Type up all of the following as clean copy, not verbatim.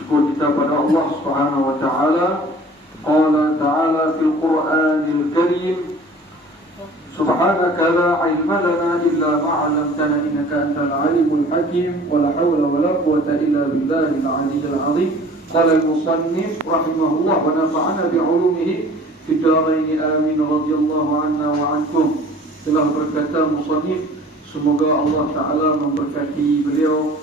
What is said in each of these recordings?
Syukur kita pada Allah Subhanahu wa taala. Qala ta'ala fil Qur'anil Karim, subhanaka la ilma lana illa ma 'allamtana innaka antal alimul hakim, wa la hawla wa la quwwata illa billahil aliyyil azim. Qala al-musannif rahimahullah wa nafa'ana bi 'ulumihi fid dharain amin radhiyallahu anna wa ankum. Telah berkata musannif, semoga Allah taala memberkati beliau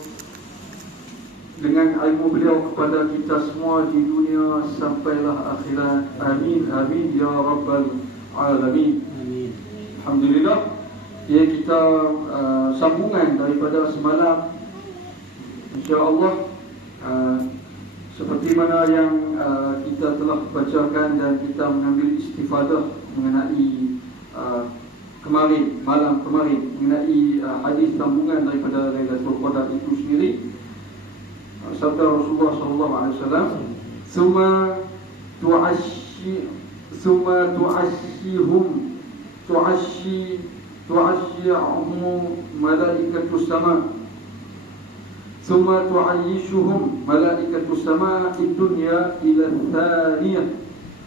dengan ilmu beliau kepada kita semua di dunia sampailah akhirat. Amin amin ya rabbal alamin. Amin. Alhamdulillah. Ya, kita sambungan daripada semalam, insya-Allah, seperti mana yang kita telah bacakan dan kita mengambil istifadah mengenai kemarin, malam kemarin, mengenai hadis sambungan daripada Lailatul Qadar itu sendiri. Sabda Rasulullah sallallahu alaihi wasallam, tu'ashihum malaikatus sama, thumma tu'ayyishuhum malaikatus sama ad-dunya ila ats-tsaniyah,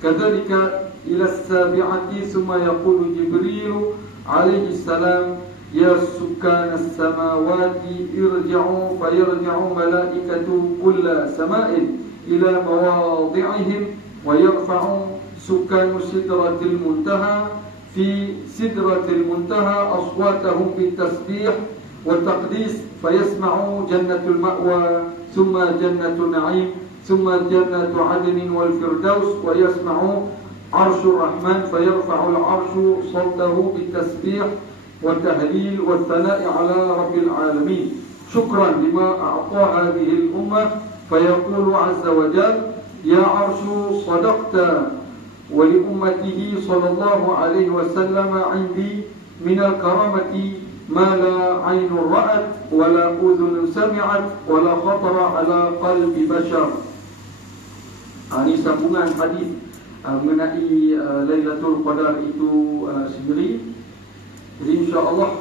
kadzalika ila as-sabi'ati, thumma yaqulu Jibril alaihi salam, ya sukkan as-samawati irji'u, fayarji'u malaikatu kulla sama'in ila mawadhi'ihim, wa yarfa'u sukkan sidratil muntaha fi sidratil muntaha aswatahum bitasbih wa taqdis, fayasma'u jannatul ma'wa, thumma jannatul na'im, thumma jannatu 'adnin wal firdaus, wa yasma'u arshur rahman, fayarfa'u al-arshu sawtahu bitasbih والتهليل والثناء على رب العالمين شكرا لما أعطى هذه الأمة، فيقول عز وجل يا عرش صدقت، ولأمته صلى الله عليه وسلم عندي من الكرامة ما لا عين رأت ولا أذن سمعت ولا خطر على قلب بشر. Ini sambungan hadis mengenai Lailatul Qadar itu sendiri. Jadi insya-Allah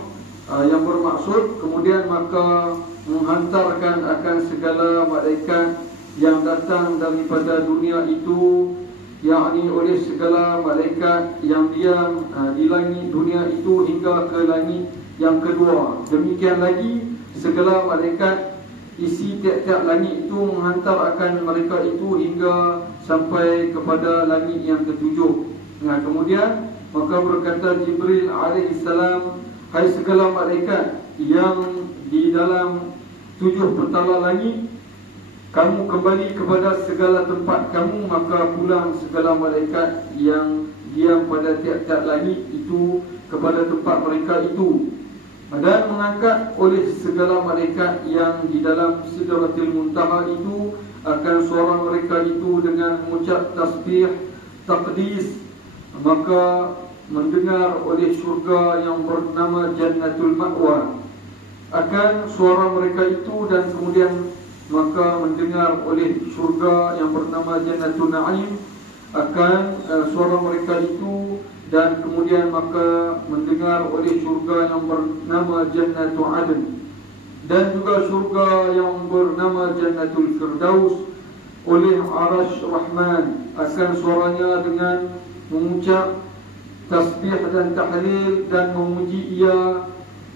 yang bermaksud kemudian maka menghantarkan akan segala malaikat yang datang daripada dunia itu, yakni oleh segala malaikat yang diam di langit dunia itu hingga ke langit yang kedua. Demikian lagi segala malaikat isi tiap-tiap langit itu menghantar akan mereka itu hingga sampai kepada langit yang ketujuh. Nah, kemudian maka berkata Jibril alaihi salam, hai segala malaikat yang di dalam 7 petala langit, kamu kembali kepada segala tempat kamu. Maka pulang segala malaikat yang diam pada tiap-tiap langit itu kepada tempat mereka itu, dan mengangkat oleh segala malaikat yang di dalam Sidratil Muntaha itu akan suara mereka itu dengan mengucap tasbih, taqdis, maka mendengar oleh syurga yang bernama Jannatul Ma'wa akan suara mereka itu, dan kemudian maka mendengar oleh syurga yang bernama Jannatul Na'im akan suara mereka itu, dan kemudian maka mendengar oleh syurga yang bernama Jannatul Adn, dan juga syurga yang bernama Jannatul Firdaus oleh Arash Rahman akan suaranya dengan mengucap tasbih dan tahlil dan memuji ia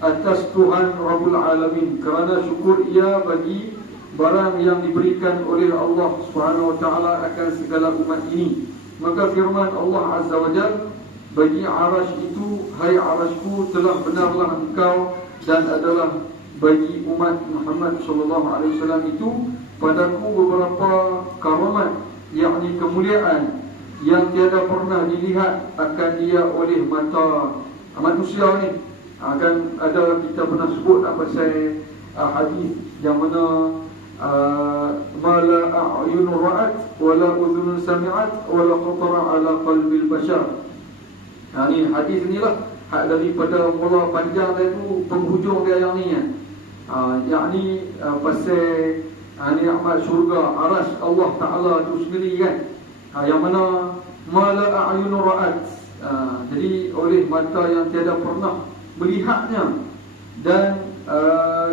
atas Tuhan Rabbul Alamin, kerana syukur ia bagi barang yang diberikan oleh Allah Subhanahu wa taala akan segala umat ini. Maka firman Allah Azza wa Jalla bagi Arash itu, hai Arashku, telah benarlah engkau dan adalah bagi umat Muhammad sallallahu alaihi wasallam itu padaku beberapa karamat, yakni kemuliaan yang tiada pernah dilihat akan dia oleh mata manusia ni. Akan ada, kita pernah sebut pasal hadis yang mana mala a'yun ra'at wala udhun sami'at wala khatara ala qalbil bashar. Ini hadis inilah daripada mula panjang dia tu penghujung dia yang ni yakni pasal nikmat syurga Arash Allah Taala tu sendiri kan, yang mana mala a'yun ra'at, jadi oleh mata yang tiada pernah melihatnya, dan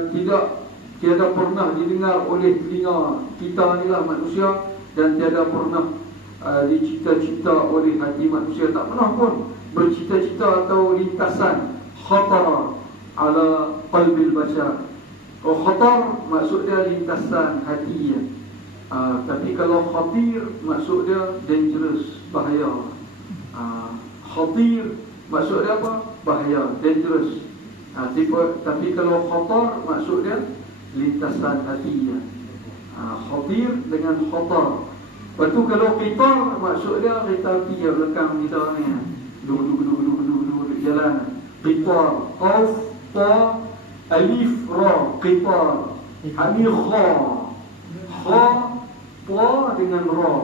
tidak tiada pernah didengar oleh telinga kita inilah manusia, dan tiada pernah dicita-cita oleh hati manusia. Tak pernah pun bercita-cita atau lintasan khatar ala qalbil bashar. Kalau khatar maksud dia lintasan hati ya. Tapi kalau khatir maksud dia dangerous, bahaya. Khatir maksud dia apa? Bahaya, dangerous. Tapi kalau khatar maksud dia lintasan hati ya. Khatir dengan khatar. Lepas tu kalau qitar maksud dia kereta api yang belakang kita ni, duduk jalan. Qitar, qaf, ta, alif, ra, qitar. Ini kha, kha, ta dengan ra,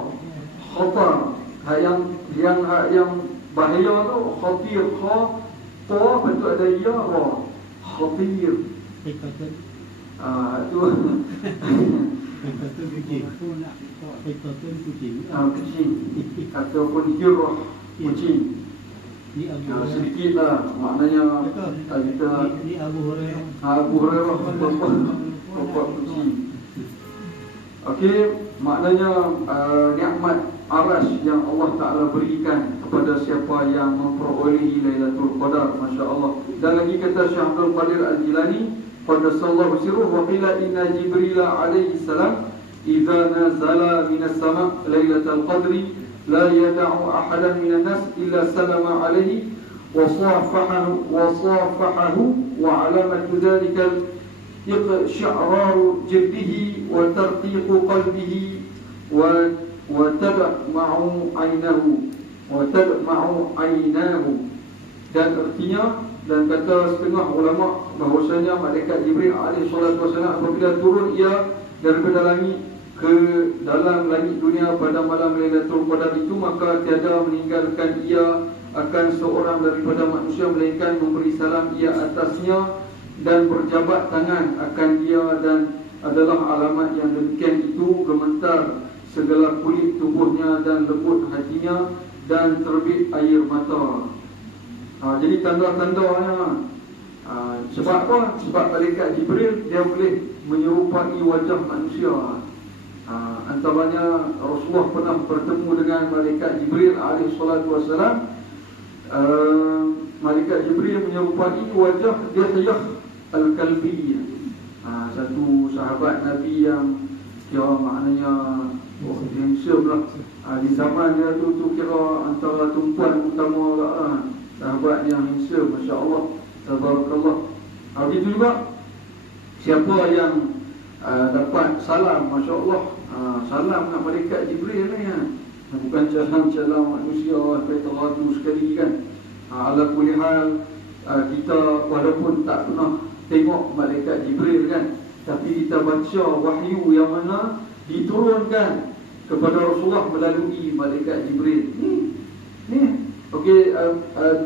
khatar. Yang bahaya tu khatir, kha, ta, bentuk ada ya, ra, khatir. Tu kucing ataupun hirah kucing. Sedikit lah maknanya kita Abu Hurairah bapak kucing. Okey, maknanya nikmat aras yang Allah Ta'ala berikan kepada siapa yang memperolehi Lailatul Qadar, masya-Allah. Dan lagi kata Syekh Abdul Qadir Al-Jilani, qaddasallahu sirruhu, wa qila inna Jibril alaihi salam idza nazala minas sama' Lailatul Qadri la yada'u ahadan minan nas illa salama alaihi wa safahahu wa alamatu dhalika iqsha'raru jildihi wa tarqiqu qalbihi wa tadma'u aynahu. Dan artinya, dan kata setengah ulama bahwasanya malaikat Jibril alaihi salatu wasallam apabila turun ia daripada langit ke dalam langit dunia pada malam Lailatul Qadar itu, maka tiada meninggalkan ia akan seorang daripada manusia melainkan memberi salam ia atasnya dan berjabat tangan akan dia, dan adalah alamat yang demikian itu gemetar segala kulit tubuhnya dan lembut hatinya dan terbit air mata. Jadi tanda-tandanya sebab apa? Sebab malaikat Jibril dia boleh menyerupai wajah manusia. Antaranya Rasulullah pernah bertemu dengan malaikat Jibril alaihi salatu wasalam. Malaikat Jibril menyerupai wajah Dihyah Al-Kalbi, satu sahabat Nabi yang kira maknanya handsome lah. Di zaman dia tu kira antara tumpuan utama lah. Sahabat yang handsome, masya-Allah, tabarakallah. Begitu juga siapa yang dapat salam, masya-Allah, salam nak malaikat Jibril ni ya. Bukan salam manusia betul sekali kan. Ala kulli hal, kita walaupun tak pernah tengok malaikat Jibril kan, tapi kita baca wahyu yang mana diturunkan kepada Rasulullah melalui malaikat Jibril. Ni okey,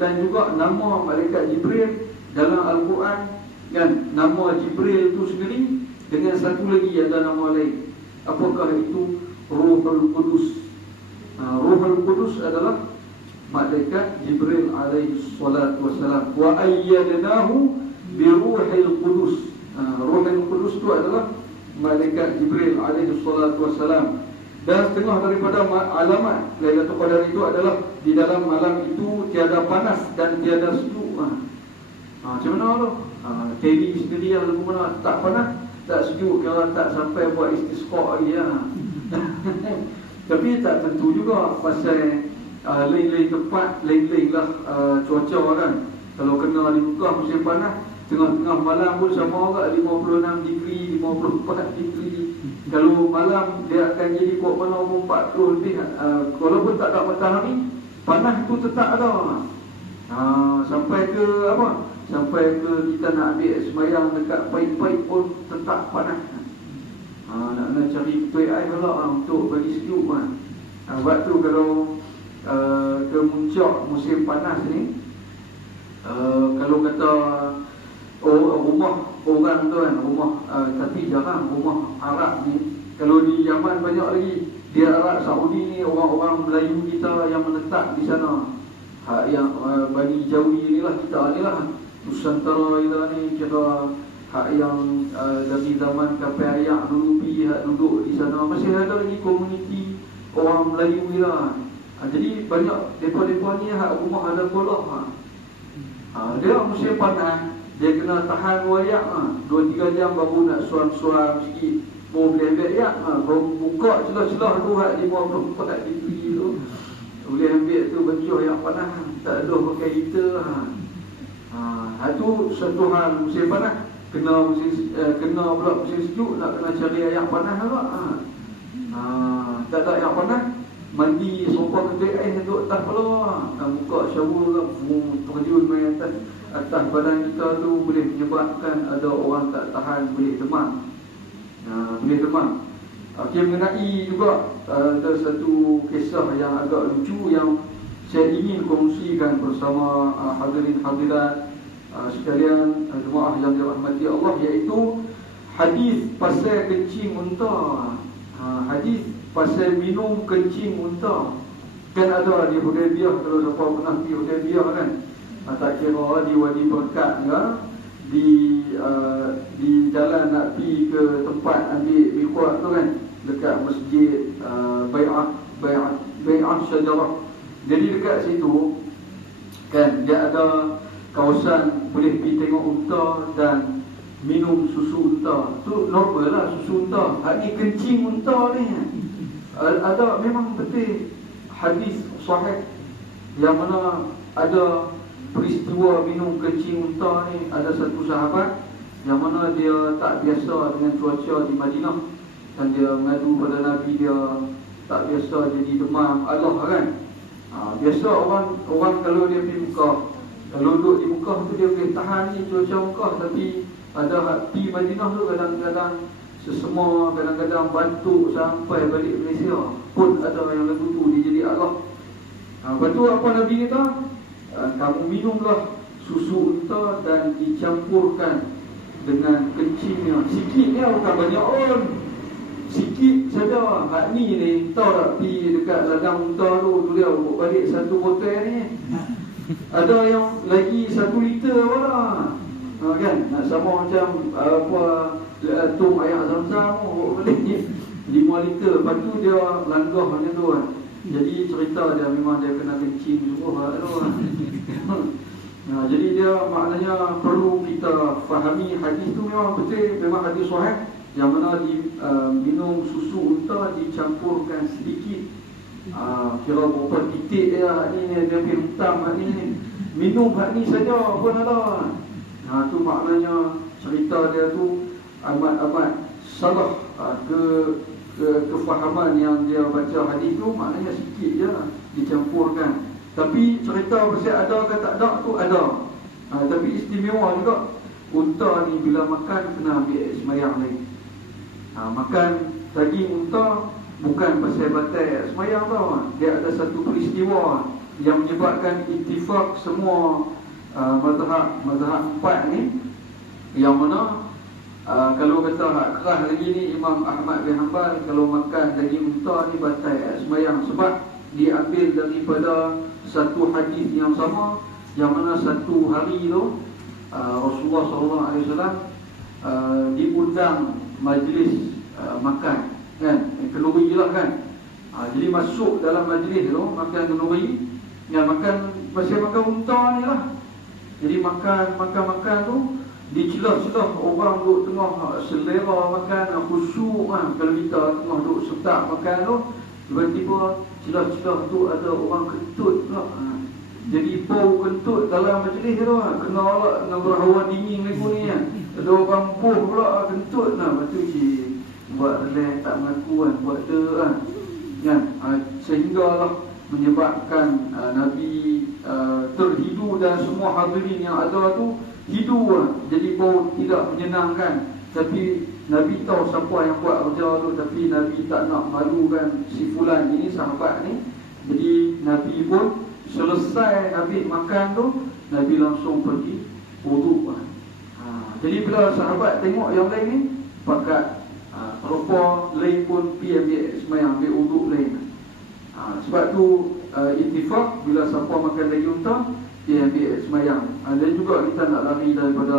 dan juga nama malaikat Jibril dalam Al-Quran kan, nama Jibril itu sendiri dengan satu lagi ada nama lain. Apakah itu? Ruhul Qudus. Ruhul Qudus adalah malaikat Jibril alaihi salatu wasalam. Wa ayyadnahu bi Ruhil Qudus. Ruhul Qudus itu adalah malaikat Jibril alaihi salatu wasalam. Dan setengah daripada alamat Lailatul Qadar itu adalah di dalam malam itu tiada panas dan tiada sejuk. Macam mana tu? Teddy sendiri yang lagu mana tak panas, tak sejuk, kalau tak sampai buat istisqa lagi ya. Tapi tak tentu juga pasal lain-lain tempat, lain-lain lah cuaca kan. Kalau kena di Mekah musim panas, tengah-tengah malam pun sama juga 56 degree, 54 degree. Kalau malam dia akan jadi kuat mana 40 lebih. Walaupun tak ada matahari, panas tu tetap ada. Sampai ke apa? Sampai ke kita nak ambil sembahyang dekat paip-paip pun tetap panas. Nak cari betul air pula untuk bagi sejuk kan. Sebab tu kalau ke muncak musim panas ni, kalau kata rumah orang tu kan, rumah tapi jarang rumah Arab ni. Kalau di Yaman banyak lagi. Di Arab Saudi ni orang-orang Melayu kita yang menetap di sana, yang Bani Jawi ni lah, kita ni lah, Nusantara kita ni kira hak yang dari zaman kapal ayak dulu pergi hak duduk di sana, masih ada lagi komuniti orang Melayu lah. Jadi banyak depa-depa ni hak rumah ada kolah. Dia musim panas, dia kena tahan wayak 2-3 jam baru nak suam-suam sikit, baru boleh ambil ayak. Baru buka celah-celah tu hak 54 degree tu, boleh ambil tu baju yang panas, tak ada pakai heater. Tu satu hal musim panas. Kena pula musim sejuk, nak kena cari ayak panas pula. Tak ada ayak panas, mandi sopak kedai air duduk atas pula. Buka shower lah, terjun main atas badan kita tu, boleh menyebabkan ada orang tak tahan, boleh demam. Boleh demam. Okay, mengenai juga ada satu kisah yang agak lucu yang saya ingin kongsikan bersama hadirin hadirat sekalian jemaah yang dirahmati Allah, iaitu hadis pasal kencing unta. Hadis pasal minum kencing unta. Kan ada di Hudaybiyah, kalau siapa pernah pergi Hudaybiyah kan, tak kira di Wadi Berkat ke, di jalan nak pergi ke tempat ambil miqat tu kan, dekat masjid Bai'ah Syajarah. Jadi dekat situ kan dia ada kawasan boleh pergi tengok unta dan minum susu unta. Tu normal lah susu unta. Hak ni kencing unta ni ada, memang betul hadis sahih yang mana ada peristiwa minum kencing unta ni. Ada satu sahabat yang mana dia tak biasa dengan cuaca di Madinah, dan dia mengadu pada Nabi dia tak biasa jadi demam Allah kan. Biasa orang kalau dia pergi Mekah, kalau duduk di Mekah tu dia boleh tahan ni cuaca Mekah, tapi ada hati Madinah tu kadang-kadang sesama, kadang-kadang batuk sampai balik Malaysia pun ada yang lagu tu dia jadi Allah. Lepas tu apa Nabi kata? Kamu minumlah susu unta dan dicampurkan dengan kencingnya. Sikitnya, bukan banyak pun, sikit saja. Hak ni tahu tak, pergi dekat ladang unta tu dia bawa balik satu botol ni. Ada yang lagi 1 liter pula. Kan? Nak sama macam tum air zam-zam bawa balik 5 liter. Lepas tu dia langgah macam tu kan. Jadi cerita dia memang dia kena kencing semua tu kan. Jadi dia maknanya perlu kita fahami hadis tu memang betul, memang hadis sahih yang mana minum susu unta dicampurkan sedikit. Kira berapa titik dia ni, dia pergi hutam hak ni, minum hak ni saja pun ada. Tu maknanya cerita dia tu amat-amat salah kefahaman yang dia baca hadis tu, maknanya sikit je dicampurkan. Tapi cerita pasal ada ke tak ada tu ada. Tapi istimewa juga unta ni bila makan kena ambil air semayang lain. Makan daging unta bukan pasal batal semayang tau. Dia ada satu peristiwa yang menyebabkan ittifaq semua mazhab 4 ni, yang mana kalau kata hak keras lagi ni, Imam Ahmad bin Hanbal kalau makan daging unta ni batal semayang, sebab diambil daripada satu hadis yang sama, yang mana satu hari tu Rasulullah SAW diundang majlis makan kan, kenduri lah kan. Jadi masuk dalam majlis tu makan kenduri, yang makan pasal makan unta ni lah. Jadi makan tu di celah-celah orang duduk tengah selera makan, khusyuk kan. Kalau kita tengah duduk serta makan tu, tiba-tiba celah-celah tu ada orang kentut pula. Jadi bau kentut dalam majlis tu kena lah dengan berhawa dingin lagi ni kan. Ada orang buh pula kentut lah. Lepas tu buat relax, tak mengaku kan, buat dia kan. Sehinggalah menyebabkan Nabi terhidu dan semua hadirin yang ada tu hidu. Jadi bau tidak menyenangkan. Tapi Nabi tahu siapa yang buat kerja tu, tapi Nabi tak nak malukan si fulan ini, sahabat ni. Jadi Nabi pun selesai habis makan tu, Nabi langsung pergi wuduk. Jadi bila sahabat tengok yang lain ni pakat rupa lain pun pergi ambil semayang, ambil wuduk lain. Sebab tu ittifaq bila siapa makan daging unta dia ambil semayang. Dan juga kita nak lari daripada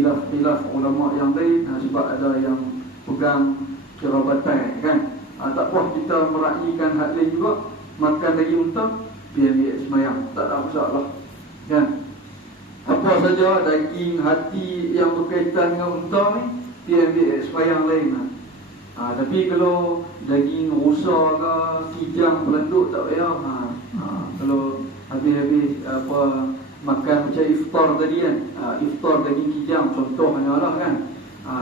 khilaf ulama yang lain, sebab ada yang pegang kira batai kan. Tak puas kita meraihkan hak lain juga, makan daging unta, dia ambil semayang, tak ada masalah kan. Apa saja daging hati yang berkaitan dengan unta ni, dia ambil semayang lain lah. Tapi kalau daging rusa ke, kijang, pelanduk, tak payah. Kalau habis-habis makan macam iftar tadi kan, iftar daging kijang contohnya lah kan,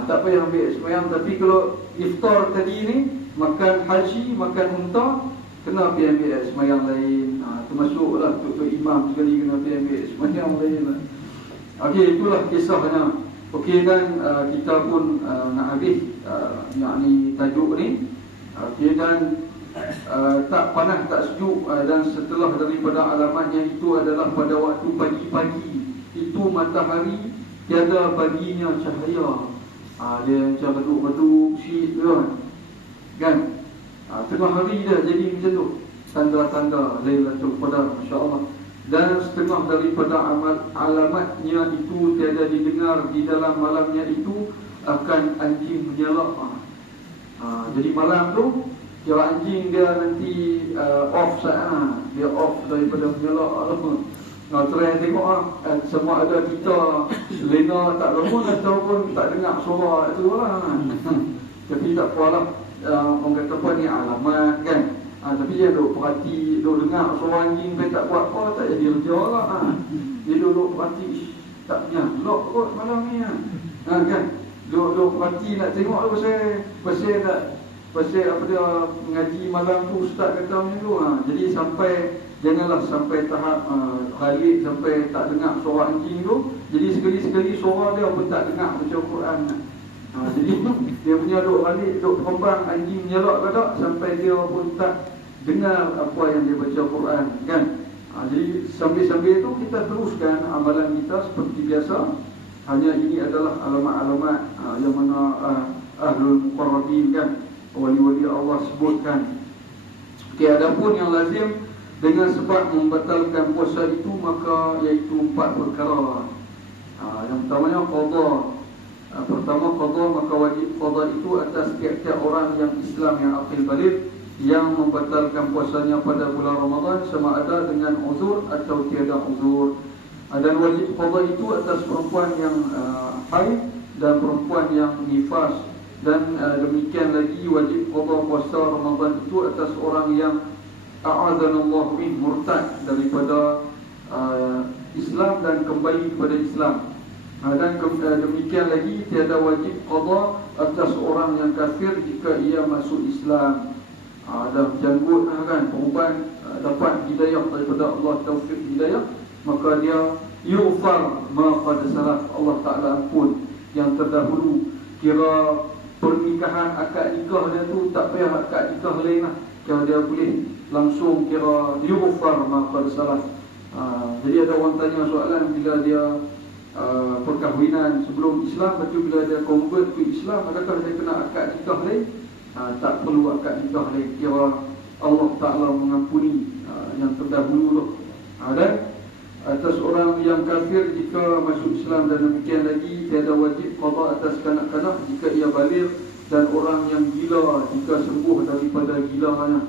tak payah ambil semayang. Tapi kalau iftar tadi ni makan haji, makan unta, kena pergi ambil semayang lain. Termasuklah untuk imam sekali kena pergi ambil semayang lain lah. Okey, itulah kisahnya. Okey, dan kita pun nak habis yakni tajuk ni. Okey, dan tak panas tak sejuk, dan setelah daripada alamatnya itu adalah pada waktu pagi-pagi itu matahari tiada baginya cahaya. Dia macam beduk-beduk sikit tu kan. Tengah hari dah jadi macam tu, tanda-tanda Lailatul Qadar, masya-Allah. Dan setengah daripada alamatnya itu tiada didengar di dalam malamnya itu akan anjing menyalak. Jadi malam tu kira anjing dia nanti off sah, dia off daripada menyalak. Try tengok semua ada kita lena tak bangun ataupun tak dengar suara itu lah. Tapi tak apalah, orang kata apa ni alamat kan. Tapi dia duduk perhati, duduk dengar suara anjing, dia tak buat apa, tak jadi kerja lah. Dia duduk perhati, tak nyalak kot malam ni kan. Duduk perhati nak tengok pasal apa dia mengaji malam tu ustaz kata macam tu. Jadi janganlah sampai tahap Khalid sampai tak dengar suara anjing tu. Jadi sekali-sekali suara dia pun tak dengar baca Quran. Jadi dia punya duk balik, duk kembang anjing menyalak ke tak, sampai dia pun tak dengar apa yang dia baca Quran kan. Jadi sambil-sambil tu kita teruskan amalan kita seperti biasa. Hanya ini adalah alamat-alamat yang mana ahlul muqarrabin kan, wali-wali Allah sebutkan. Okey, adapun yang lazim dengan sebab membatalkan puasa itu, maka iaitu 4 perkara. Yang pertamanya qada. Pertama qada, maka wajib qada itu atas tiap-tiap orang yang Islam yang aqil baligh yang membatalkan puasanya pada bulan Ramadan sama ada dengan uzur atau tiada uzur. Dan wajib qada itu atas perempuan yang haid dan perempuan yang nifas. Dan demikian lagi wajib qada puasa Ramadan itu atas orang yang a'adzanallahu min murtad daripada Islam dan kembali kepada Islam. Dan demikian lagi tiada wajib qada atas orang yang kafir jika ia masuk Islam. Dah janggut kan, perempuan dapat hidayah daripada Allah, taufik hidayah, maka dia yughfar ma qad salaf, Allah Taala ampun yang terdahulu. Kira pernikahan akad nikah dia tu tak payah akad nikah lain lah, kira dia boleh langsung kira yughfar ma qad salaf. Jadi ada orang tanya soalan, bila dia perkahwinan sebelum Islam, lepas tu bila dia convert ke Islam, adakah dia kena akad nikah lain? Tak perlu akad nikah lain, kira Allah Ta'ala mengampuni yang terdahulu tu. Dan atas orang yang kafir jika masuk Islam, dan demikian lagi tiada wajib qada atas kanak-kanak jika ia baligh, dan orang yang gila jika sembuh daripada gilanya.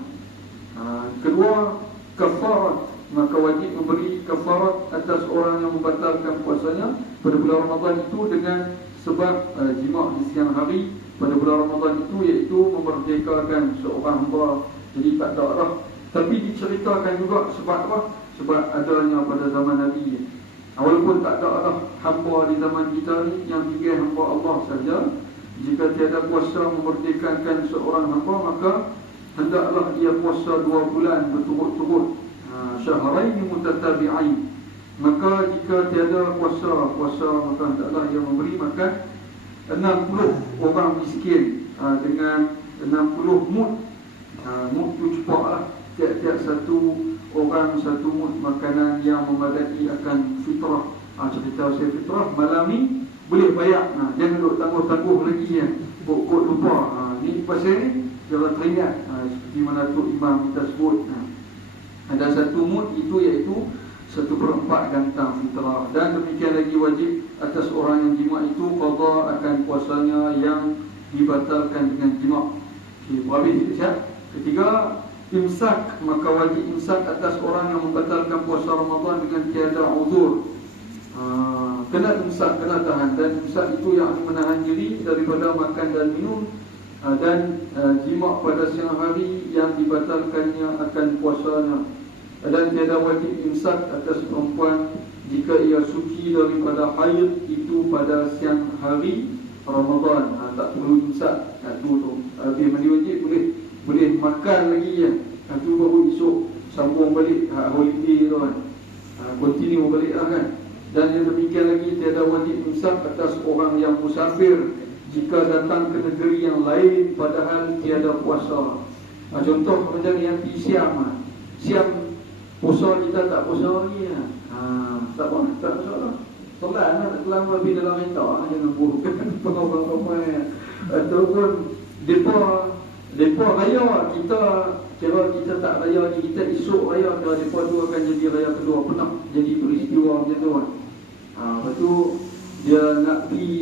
Kedua, kafarat, maka wajib memberi kafarat atas orang yang membatalkan puasanya pada bulan Ramadan itu dengan sebab jima' di siang hari pada bulan Ramadan itu, iaitu memerdekakan seorang hamba. Jadi tak ada lah. Tapi diceritakan juga sebab apa? Sebab adanya pada zaman Nabi. Walaupun tak ada lah hamba di zaman kita ni, yang tinggal hamba Allah saja. Jika tiada puasa memerdekakan seorang hamba, maka hendaklah dia puasa 2 bulan berturut-turut, syahrain mutatabi'ain. Maka jika tiada puasa, maka hendaklah dia memberi makan 60 orang miskin dengan 60 mud. Mud tu cepat lah, tiap-tiap satu orang satu mud makanan yang memadai akan fitrah. Cerita saya fitrah malam ni boleh bayar, jangan duk tangguh-tangguh lagi ya. Kok lupa. Ni pasal ni jangan teringat, seperti mana tu imam kita sebut. Ada satu mud itu iaitu 1/4 gantang fitrah. Dan demikian lagi wajib atas orang yang jima itu, qada akan puasanya yang dibatalkan dengan jima. Okey, habis siap. Ketiga, imsak, maka wajib imsak atas orang yang membatalkan puasa Ramadan dengan tiada uzur. Kena imsak, kena tahan. Dan imsak itu yang menahan diri daripada makan dan minum dan jima pada siang hari yang dibatalkannya akan puasanya. Dan tiada wajib imsak atas perempuan jika ia suci daripada haid itu pada siang hari Ramadan. Tak perlu imsak. Tu habis mandi wajib boleh makan lagi ya. Tu baru esok sambung balik holiday tu kan. Continue balik kan. Dan yang demikian lagi tiada wajib imsak atas orang yang musafir jika datang ke negeri yang lain padahal tiada puasa. Contoh macam yang pergi Siam. Siam puasa kita tak puasa lagi ya. Tak puasa. Solat nak kelama lebih dalam minta jangan burukkan pengawal-pengawal. Ataupun depa raya kita kira kita tak raya ni, kita esok raya, kira depa tu akan jadi raya kedua, pernah jadi peristiwa macam tu kan. Lepas tu dia nak pergi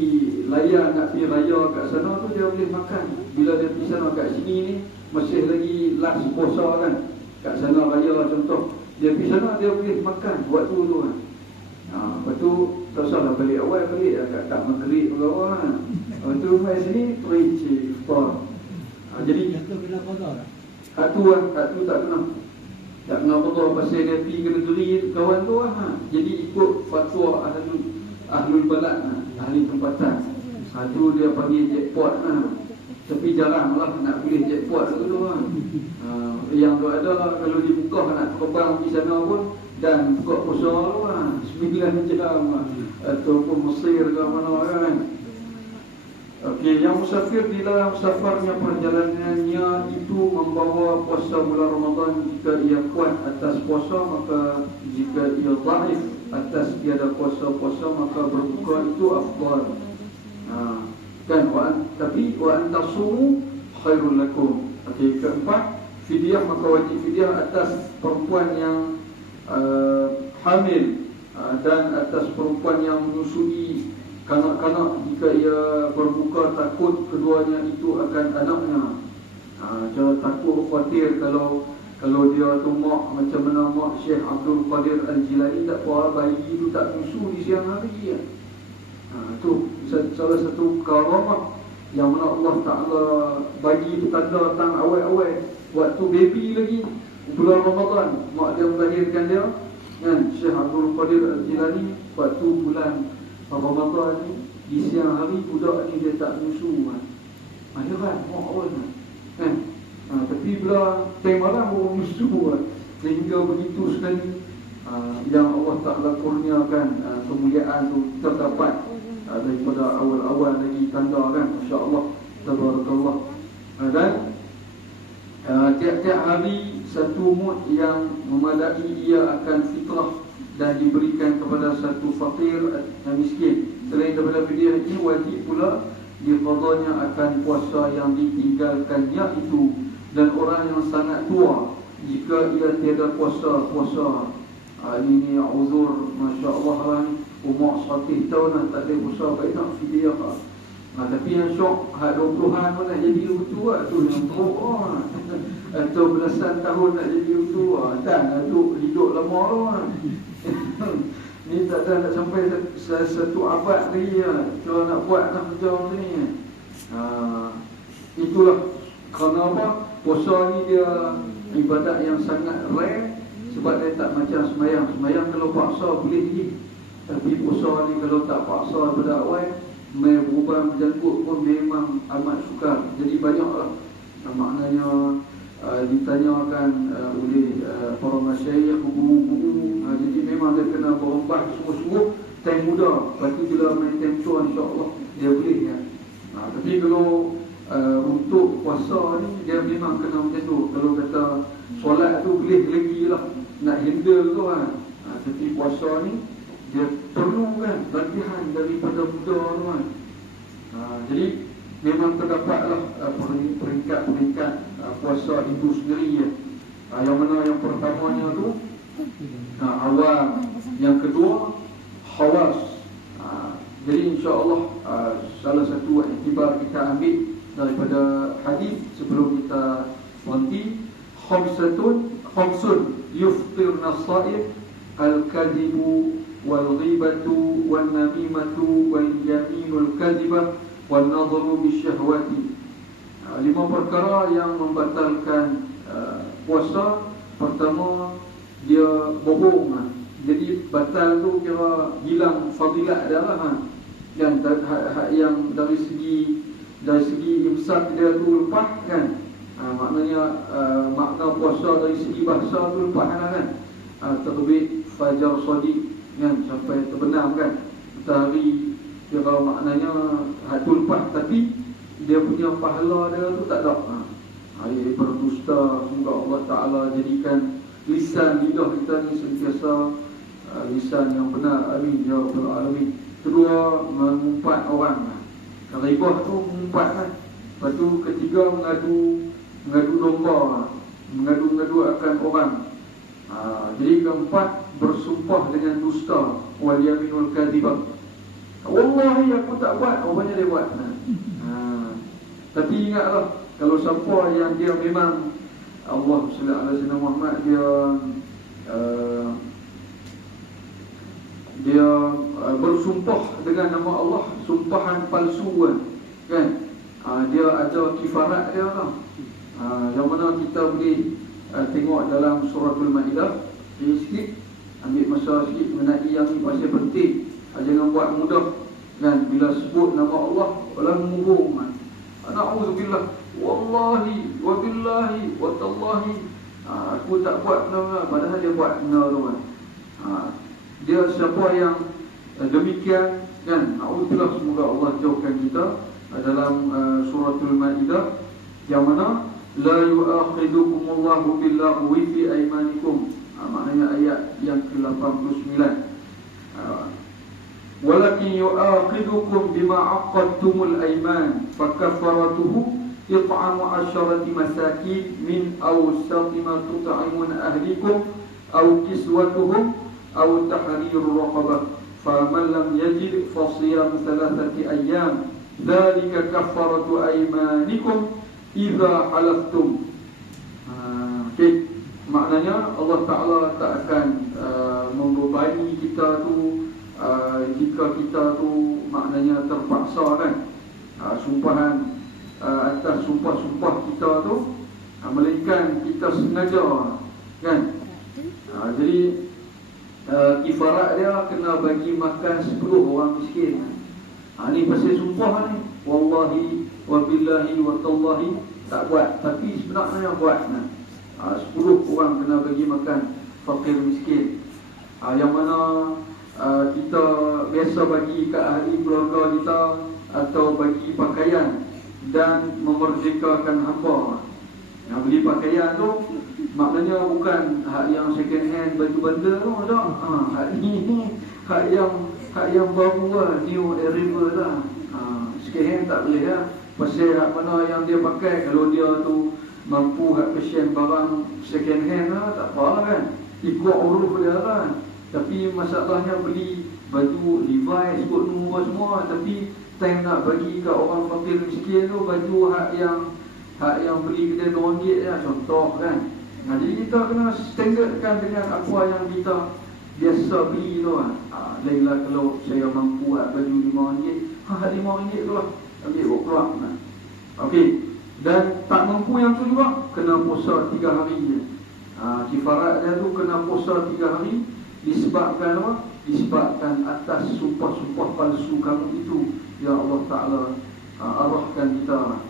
layan, nak pergi raya kat sana tu dia boleh makan. Bila dia pergi sana kat sini ni masih lagi last puasa kan. Kat sana raya contoh, dia pergi sana dia boleh makan waktu tu kan. Lepas tu tak usahlah balik awal, balik kat tak maghrib ke apa kan. Lepas tu mai sini pergi iftar. Jadi itu kena qada tak? Hak tu tak kena. Tak kena qada pasal dia pergi ke negeri kawan tu Jadi ikut fatwa ahlul balad ahli tempatan. Tu dia panggil jackpot Tapi jaranglah nak boleh jackpot tu Yang tu ada kalau di Mekah nak terbang di sana pun dan buka puasa tu 9 jam ataupun Mesir ke mana kan. Okey, yang musafir di dalam safarnya perjalanannya itu membawa puasa bulan Ramadan jika ia kuat atas puasa, maka jika ia dhaif atas tiada puasa maka berbuka itu afdal. Kan tapi wa antasumu khairul lakum. Okey, keempat, fidyah, maka wajib fidyah atas perempuan yang hamil dan atas perempuan yang menyusui kanak-kanak jika ia berbuka takut keduanya itu akan anaknya. Jangan takut khawatir kalau dia tu mak macam mana mak Syekh Abdul Qadir Al-Jilani, tak apa bayi itu tak menyusui di siang hari ya. Tu salah satu karamah yang mana Allah Ta'ala bagi petanda datang awal-awal waktu baby lagi bulan Ramadan, mak dia melahirkan dia kan, Syekh Abdul Qadir Al-Jilani waktu bulan Ramadan ni di siang hari budak ni dia tak menyusu kan. Dia kan mak awal kan. Tapi bila time malam baru menyusu kan. Sehingga begitu sekali yang Allah Ta'ala kurniakan kemuliaan tu terdapat daripada awal-awal lagi tanda kan, masya-Allah, tabarakallah. Dan tiap-tiap hari satu mud yang memadai ia akan fitrah dan diberikan kepada satu fakir dan miskin. Selain daripada fidyah ini, wajib pula diqadanya akan puasa yang ditinggalkannya itu. Dan orang yang sangat tua jika ia tiada puasa ini uzur, masya-Allah lah ni umur 100 tahun tak ada puasa, baik nak fidyah tapi yang syok hak 20-an pun nak jadi betul tu yang teruk atau belasan tahun nak jadi betul dan tu hidup lama ni tak ada nak sampai satu abad lagi kalau nak buat nak kerja macam ni itulah kerana apa, puasa ni dia ibadat yang sangat rare sebab dia tak macam semayang kalau paksa boleh lagi, tapi puasa ni kalau tak paksa pada awal berubah berjanggut pun memang amat sukar. Jadi banyaklah maknanya ditanyakan oleh para masyayikh, guru-guru. Jadi memang dia kena berubah sungguh-sungguh time muda. Lepas tu bila main time tua, insya-Allah dia boleh ya. Tapi kalau untuk puasa ni dia memang kena macam tu. Kalau kata solat tu boleh lagi lah nak handle tu tapi puasa ni dia perlu kan latihan daripada muda tu kan. Jadi memang terdapatlah peringkat-peringkat puasa itu sendiri ya. Yang mana yang pertamanya tu awam, yang kedua khawas. Jadi insya-Allah salah satu iktibar kita ambil daripada hadis sebelum kita berhenti, khamsun yuftirna as-sa'im al-kadhibu wal-ghibatu wan-namimatu wal-yaminul kadhibah wan-nadhru bisyahwati. 5 perkara yang membatalkan puasa. Pertama, dia bohong. Jadi batal tu kira hilang fadilat dia lah. Yang dari segi imsak dia tu lepas kan. Maknanya makna puasa dari segi bahasa tu lepas kan. Terbit fajar shadiq kan, sampai terbenam kan matahari, kira maknanya tu lepas, tapi dia punya pahala dia tu tak ada. Ia berdusta. Semoga Allah Ta'ala jadikan lisan lidah kita ni sentiasa lisan yang benar. Amin ya rabbal alamin. Kedua, mengumpat orang. Ribah tu mengumpat kan. Lepas tu ketiga, mengadu domba, mengadu akan orang. Jadi keempat, bersumpah dengan dusta, wal yaminul kadhibah. Wallahi aku tak buat, rupanya dia buat. Tapi ingatlah, kalau siapa yang dia memang Allah sallallahu alaihi wasallam Muhammad, dia bersumpah dengan nama Allah, sumpahan palsu kan. Dia ada kifarat dia lah. Yang mana kita boleh tengok dalam suratul Maidah. Sikit ambil masa sikit mengenai yang ni pasal penting. Jangan buat mudah kan, bila sebut nama Allah wala muhum. Na'udzubillah, wallahi wa billahi wa tallahi, aku tak buat benar, padahal dia buat benar tu kan. Dia siapa yang demikian kan, na'udzubillah, semoga Allah jauhkan kita. Dalam suratul Maidah yang mana la yu'akhidukumullahu billaghwi fi aymanikum, maknanya ayat yang ke-89. Walakin yu'akhidukum bima 'aqadtumul ayman fakaffaratuhu it'amu 'asharati masakin min awsati ma tut'imuna ahlikum aw kiswatuhum aw tahriru raqabah faman lam yajid fasiyam 3 ayyam dzalika kaffaratu aymanikum idza halaftum. Okey, maknanya Allah Ta'ala tak akan membebani kita tu jika kita tu maknanya terpaksa kan, sumpahan atas sumpah-sumpah kita tu, melainkan kita sengaja kan. Jadi kifarat dia kena bagi makan 10 orang miskin. Ni pasal sumpah ni, wallahi wa billahi wa tallahi tak buat, tapi sebenarnya buat. 10 orang kena bagi makan fakir miskin. Yang mana kita biasa bagi ke ahli keluarga kita, atau bagi pakaian dan memerdekakan hamba. Yang beli pakaian tu maknanya bukan hak yang second hand baju benda tu tak. Hak ni hak yang baru lah, new arrival lah. Second hand tak boleh lah. Pasal hak mana yang dia pakai, kalau dia tu mampu hak passion barang second hand lah, tak apa lah kan, ikut uruf dia lah. Tapi masalahnya beli baju Levi's, kot semua semua, tapi time nak bagi ke orang fakir miskin tu baju hak yang beli kedai RM2 lah, contoh kan. Jadi kita kena standardkan dengan apa yang kita biasa beli tu lah. Lainlah kalau saya mampu hak baju RM5, hak RM5 tu lah, ambil buat keluar. Okey, dan tak mampu yang tu juga kena puasa 3 hari je. Kifarat dia tu kena puasa 3 hari. Disebabkan apa? Disebabkan atas sumpah-sumpah palsu kamu itu, ya Allah Ta'ala arahkan kita.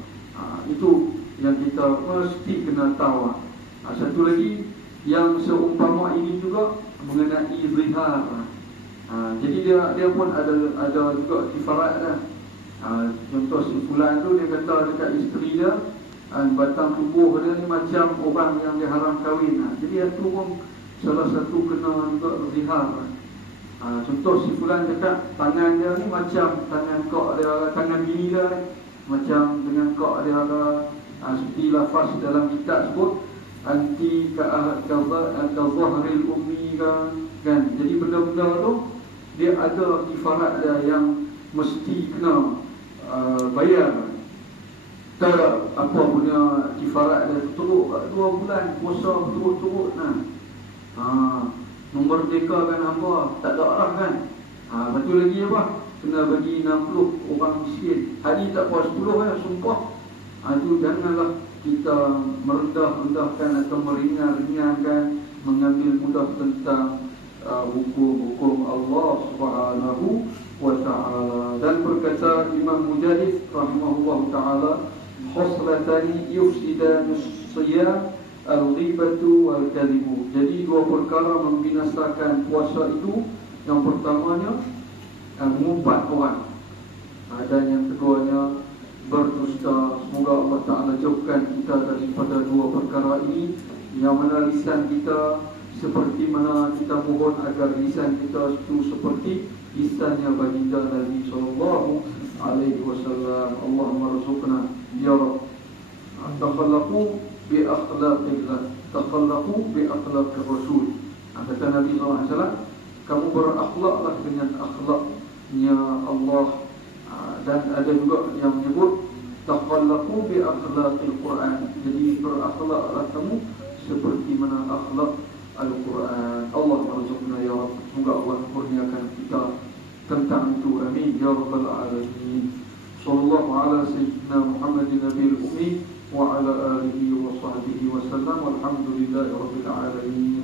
Itu yang kita mesti kena tahu. Satu lagi yang seumpama ini juga mengenai zihar. Jadi dia pun ada juga kifarat dah. Contoh si fulan tu, dia kata dekat isteri dia, batang tubuh dia ni macam orang yang dia haram kahwin. Jadi itu pun salah satu kena juga zihar. Contoh si fulan cakap tangan dia ni macam tangan kok dia, tangan bini dia macam dengan kok dia ada, seperti lafaz dalam kitab sebut anti ka-zahril ummi kan. Jadi benda-benda tu dia ada kifarat dia mesti kena bayar. Tak apa punya kifarat dia teruk 2 bulan puasa teruk-teruk memerdekakan hamba, tak ada arah kan. Betul lagi apa? Kena bagi 60 orang miskin. Hari tak puas 10 kan, sumpah. Itu janganlah kita merendah-rendahkan atau meringan-ringankan, mengambil mudah tentang hukum-hukum Allah Subhanahu wa ta'ala. Dan berkata Imam Mujahid rahimahullah ta'ala, khoslatani yufsidanu siyam al-ghibatu wal-kadhibu. Jadi 2 perkara membinasakan puasa itu. Yang pertamanya mengumpat orang, dan yang keduanya berdusta. Semoga Allah Ta'ala jauhkan kita daripada 2 perkara ini. Yang mana lisan kita, seperti mana kita mohon agar lisan kita itu seperti lisannya baginda Nabi sallallahu alaihi wasallam. Allahumma rzuqna ya Rabb takhallaqu bi akhlaqillah, takhallaqu bi akhlaqir rasul. Kata Nabi sallallahu alaihi wasallam, kamu berakhlaklah dengan akhlaknya Allah. Dan ada juga yang menyebut takhallaqu bi akhlaqil Quran. Jadi berakhlaklah kamu seperti mana akhlak Al-Quran. Allah warzuqna ya Rabb. Semoga Allah kurniakan kita tentang itu. Amin ya rabbal alamin. Sallallahu ala sayyidina Muhammadin nabiyil ummi wa ala alihi wa sahbihi wa sallam. Walhamdulillahi rabbil alamin.